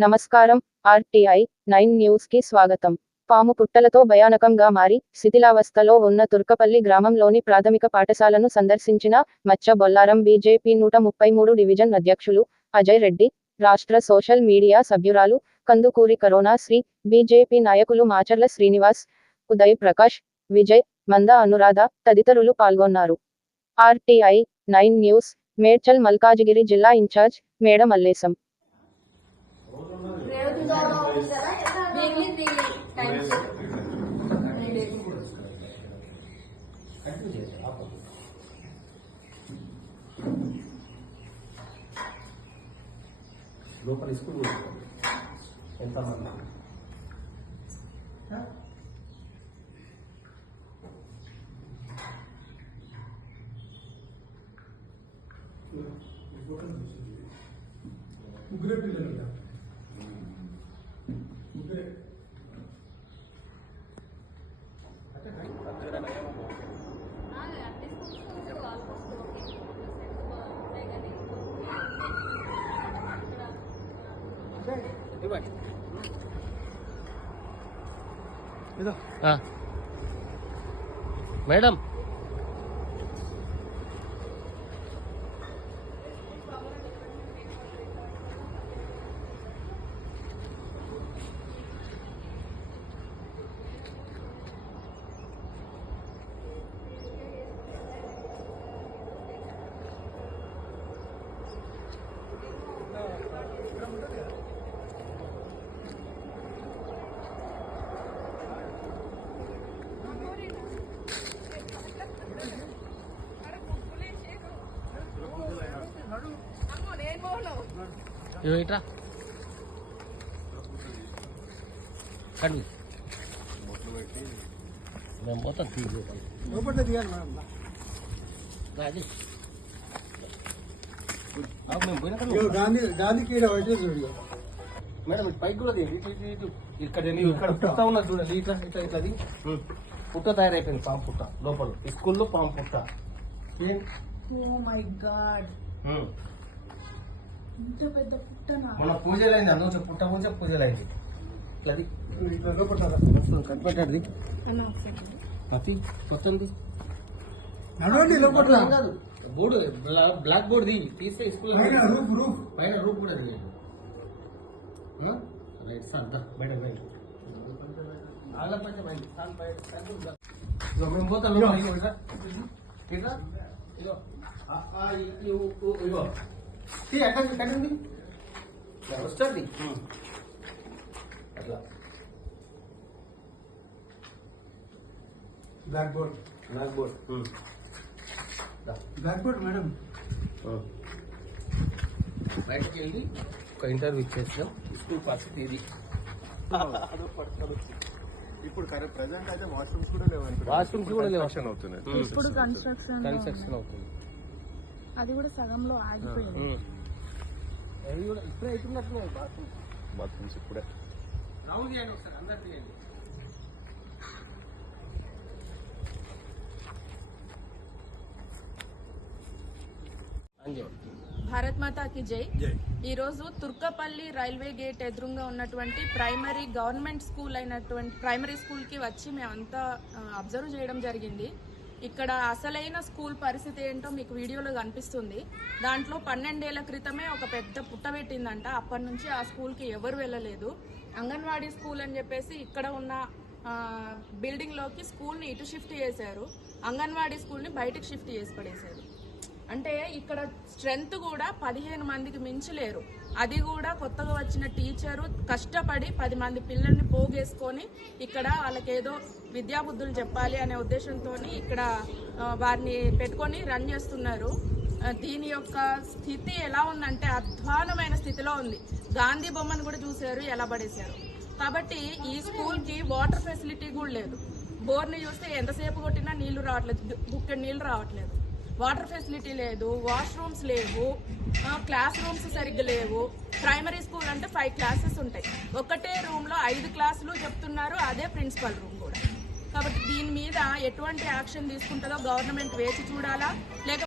నమస్కారం RTI nine న్యూస్కి స్వాగతం. పాము పుట్టలతో భయానకంగా మారి శిథిలావస్థలో ఉన్న తుర్కపల్లి గ్రామంలోని ప్రాథమిక పాఠశాలను సందర్శించిన మచ్చ బొల్లారం బీజేపీ నూట ముప్పై మూడు డివిజన్ అధ్యక్షులు అజయ్ రెడ్డి రాష్ట్ర సోషల్ మీడియా సభ్యురాలు కందుకూరి కరోనా శ్రీ బీజేపీ నాయకులు మాచర్ల శ్రీనివాస్ ఉదయ్ ప్రకాష్ విజయ్ మంద అనురాధ తదితరులు పాల్గొన్నారు. RTI nine news Medchal Malkajgiri జిల్లా ఇన్ఛార్జ్ మేడ మల్లేశం వీక్లీ త్రీ టైమ్స్ లోపల స్కూల్ కూడా ఎంతమంది ముగ్గురే పిల్లలు మేడం ఇవి ఇట్రా కండి అవు మేము ఇగో గాంధీ మేడం పైకి కూడా ఇక్కడ పుట్ట. ఉన్నది చూడండి. ఇట్లా ఇట్లా ఇట్లా అది. పుట్ట తయారైపోయింది పాము పుట్ట. లోపల. స్కూల్లో పాము పుట్ట? Oh my god. ఇంత పెద్ద పుట్టనా? మన పూజలు అయింది అందులో పుట్ట పూజ పూజలు అయింది ఇట్లా అది కనిపెట్టండి అతి కొత్తంది. నడవండి లోపల. కాదు. బోర్డు బ్లా- బ్లాక్ బోర్డ్ ది తీస్తే స్కూల్ పైన రూఫ్ రూఫ్. పైన రూప్ కూడా దిగండి? రైట్ సార్ బయట బయట. మేము పోతాం లోపల. ఇదిగో. ఉంది? ఇలా వస్తుంది అట్లా. Black board. Black board. Black board madam. బయటకు వెళ్ళి ఒక ఇంటర్వ్యూ చేసినాం స్కూల్ పరిస్థితి ఇది ఇప్పుడు కరెక్ట్ ప్రెసెంట్ అయితే వాష్రూమ్స్ కూడా లేవండి వాష్రూమ్స్ కూడా లేవు. అవుతున్నాయి. ఇప్పుడు కన్స్ట్రక్షన్ కన్స్ట్రక్షన్ అవుతుంది. అది కూడా సగంలో ఆగిపోయింది. అవి కూడా ఇప్పుడే అవుతున్నట్టున్నాయి బాత్రూమ్. బాత్రూమ్స్ ఇప్పుడే. రౌండ్ చేయండి ఒకసారి అందరు చేయండి. అంజయ్ భారత్ మాతాకి జై. ఈ రోజు తుర్కపల్లి రైల్వే గేట్ ఎదురుగా ఉన్నటువంటి ప్రైమరీ గవర్నమెంట్ స్కూల్ అయినటువంటి ప్రైమరీ స్కూల్కి వచ్చి మేమంతా అబ్జర్వ్ చేయడం జరిగింది. ఇక్కడ అసలైన స్కూల్ పరిస్థితి ఏంటో మీకు వీడియోలో కనిపిస్తుంది. దాంట్లో పన్నెండేళ్ళ క్రితమే ఒక పెద్ద పుట్ట పెట్టిందంట. అప్పటి నుంచి ఆ స్కూల్కి ఎవరు వెళ్ళలేదు. అంగన్వాడీ స్కూల్ అని చెప్పేసి ఇక్కడ ఉన్న బిల్డింగ్లోకి స్కూల్ని ఇటు షిఫ్ట్ చేశారు. అంగన్వాడీ స్కూల్ని బయటకు షిఫ్ట్ చేసి పడేశారు. అంటే ఇక్కడ స్ట్రెంగ్త్ కూడా పదిహేను మందికి మించి లేరు. అది కూడా కొత్తగా వచ్చిన టీచరు కష్టపడి పది మంది పిల్లల్ని పోగేసుకొని ఇక్కడ వాళ్ళకి ఏదో విద్యాబుద్ధులు చెప్పాలి అనే ఉద్దేశంతో ఇక్కడ వారిని పెట్టుకొని రన్ చేస్తున్నారు. దీని యొక్క స్థితి ఎలా ఉందంటే అధ్వానమైన స్థితిలో ఉంది. గాంధీ బొమ్మను కూడా చూశారు ఎలా పడేశారు. కాబట్టి ఈ స్కూల్కి వాటర్ ఫెసిలిటీ కూడా లేదు. బోర్ని చూస్తే ఎంతసేపు కొట్టినా నీళ్ళు రావట్లేదు బుక్కెడ్ నీళ్ళు రావట్లేదు. వాటర్ ఫెసిలిటీ లేదు వాష్రూమ్స్ లేవు క్లాస్ రూమ్స్ సరిగ్గా లేవు. ప్రైమరీ స్కూల్ అంటే ఫైవ్ క్లాసెస్ ఉంటాయి. ఒకటే రూమ్లో ఐదు క్లాసులు చెప్తున్నారు అదే ప్రిన్సిపల్ రూమ్ కూడా. కాబట్టి దీని మీద ఎటువంటి యాక్షన్ తీసుకుంటుందో గవర్నమెంట్ వేచి చూడాలా? లేక